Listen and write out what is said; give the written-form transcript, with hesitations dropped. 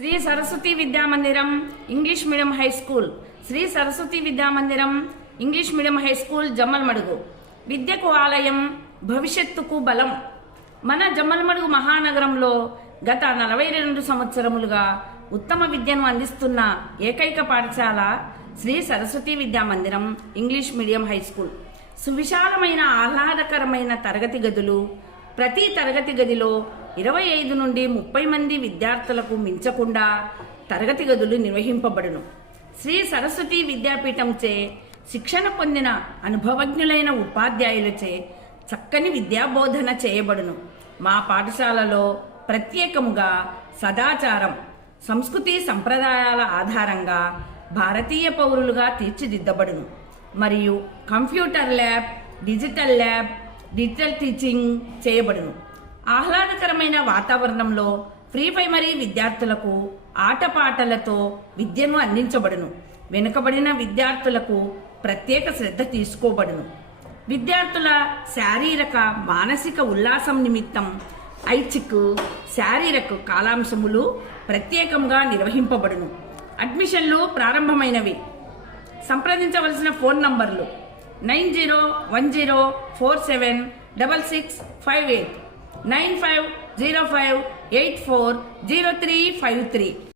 Shri Saraswati Vidyamandiram English medium high school, Shri Saraswati Vidyamandiram English medium high school Jammalamadugu. విద్యకు ఆలయం, భవిష్యత్తుకు బలం. మన జమ్మలమడుగు మహానగరంలో గత 42 సంవత్సరములుగా ఉత్తమ విద్యను అందిస్తున్న ఏకైక పాఠశాల Shri Saraswati Vidyamandiram English medium high school. సువిశాలమైన ఆహ్లాదకరమైన తరగతి గదులు, ప్రతి తరగతి గదిలో 25 నుండి 30 మంది విద్యార్థులకు మించకుండా తరగతి గదులు నిర్వహింపబడును. శ్రీ సరస్వతి విద్యాపీఠంచే శిక్షణ పొందిన అనుభవజ్ఞులైన ఉపాధ్యాయులచే చక్కని విద్యాబోధన చేయబడును. మా పాఠశాలలో ప్రత్యేకముగా సదాచారం, సంస్కృతి సంప్రదాయాల ఆధారంగా భారతీయ పౌరులుగా తీర్చిదిద్దబడును. మరియు కంప్యూటర్ ల్యాబ్, డిజిటల్ టీచింగ్ చేయబడును. ఆహ్లాదకరమైన వాతావరణంలో ప్రీ ప్రైమరీ విద్యార్థులకు ఆటపాటలతో విద్యను అందించబడును. వెనుకబడిన విద్యార్థులకు ప్రత్యేక శ్రద్ధ తీసుకోబడును. విద్యార్థుల శారీరక మానసిక ఉల్లాసం నిమిత్తం ఐచ్ఛిక్, శారీరక కాలాంశములు ప్రత్యేకంగా నిర్వహింపబడును. అడ్మిషన్లు ప్రారంభమైనవి. సంప్రదించవలసిన ఫోన్ నంబర్లు 9010476658, 9505840353.